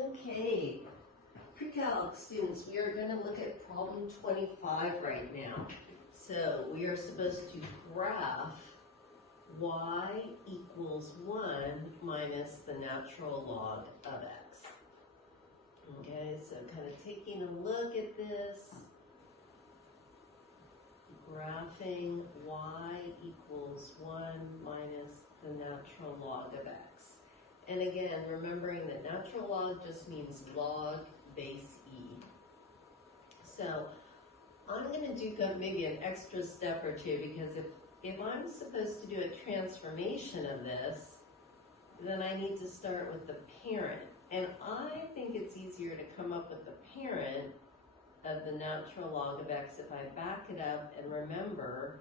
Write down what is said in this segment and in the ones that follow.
Okay, pre-calc students, we are going to look at problem 25 right now. So we are supposed to graph y equals 1 minus the natural log of x. Okay, so kind of taking a look at this, graphing y equals 1 minus the natural log of x. And again, remembering that natural log just means log base e. So I'm going to do maybe an extra step or two, because if I'm supposed to do a transformation of this, then I need to start with the parent. And I think it's easier to come up with the parent of the natural log of x if I back it up and remember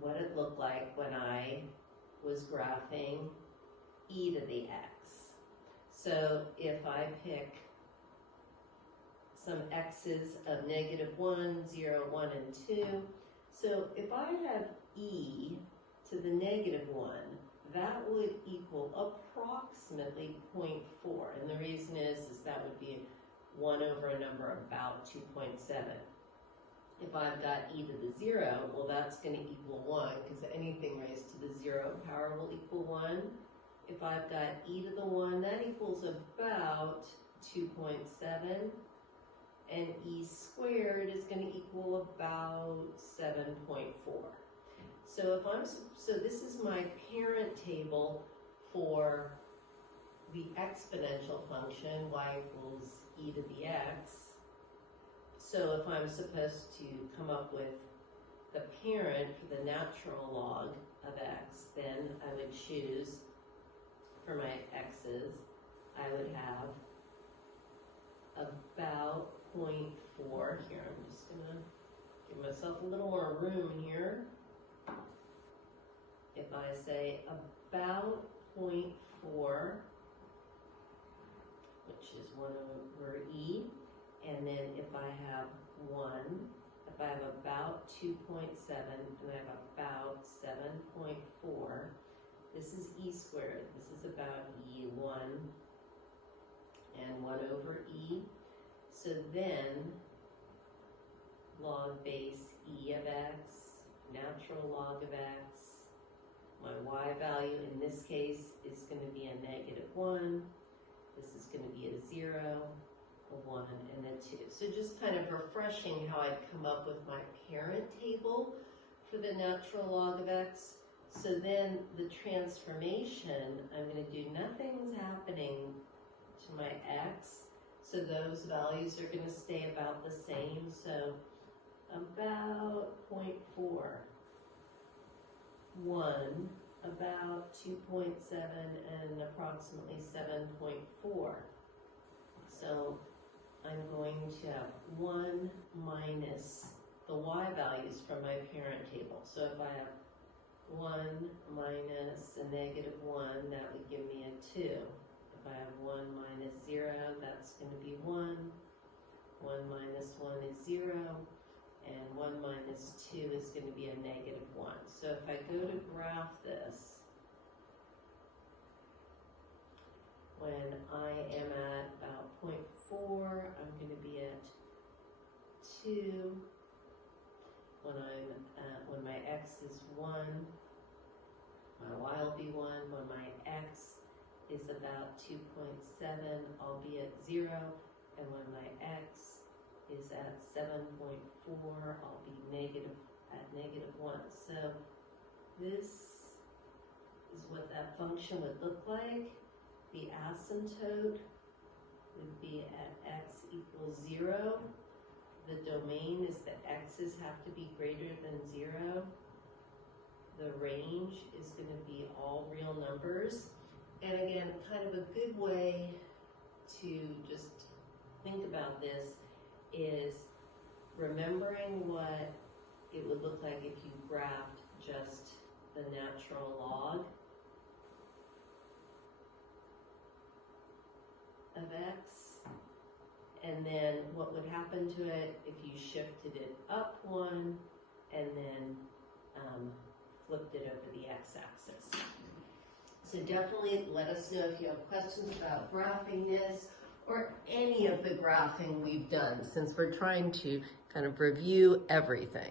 what it looked like when I was graphing e to the x. So if I pick some x's of -1, 0, 1, and 2, so if I have e to the -1, that would equal approximately 0.4. And the reason is that would be 1 over a number about 2.7. If I've got e to the 0, well, that's going to equal 1, because anything raised to the 0 power will equal 1. If I've got e to the 1, that equals about 2.7. And e squared is going to equal about 7.4. So this is my parent table for the exponential function y equals e to the x. So if I'm supposed to come up with the parent for the natural log of x, then I would choose, for my x's, I would have about 0.4. Here, I'm just going to give myself a little more room here. If I say about 0.4, which is 1 over e, and then if I have 1, if I have about 2.7, and I have about 7.4, this is e squared. This is about e, 1 and 1 over e. So then, log base e of x, natural log of x, my y value in this case is going to be a -1. This is going to be a 0, a 1, and a 2. So just kind of refreshing how I'd come up with my parent table for the natural log of x. So then the transformation, I'm going to do nothing's happening to my x. So those values are going to stay about the same. So about 0.4, 1, about 2.7, and approximately 7.4. So I'm going to have 1 minus the y values from my parent table. So if I have 1 minus a -1, that would give me a 2. If I have 1 minus 0, that's going to be 1. 1 minus 1 is 0. And 1 minus 2 is going to be a -1. So if I go to graph this, when I am at about 0.4, I'm going to be at 2. When my x is 1, my y will be 1. When my x is about 2.7, I'll be at 0. And when my x is at 7.4, I'll be at -1. So this is what that function would look like. The asymptote would be at x equals 0. The domain is that x's have to be greater than 0. The range is going to be all real numbers. And again, kind of a good way to just think about this is remembering what it would look like if you graphed just the natural log of x, and then what would happen to it if you shifted it up 1 and then flipped it over the x-axis. So definitely let us know if you have questions about graphing this or any of the graphing we've done, since we're trying to kind of review everything.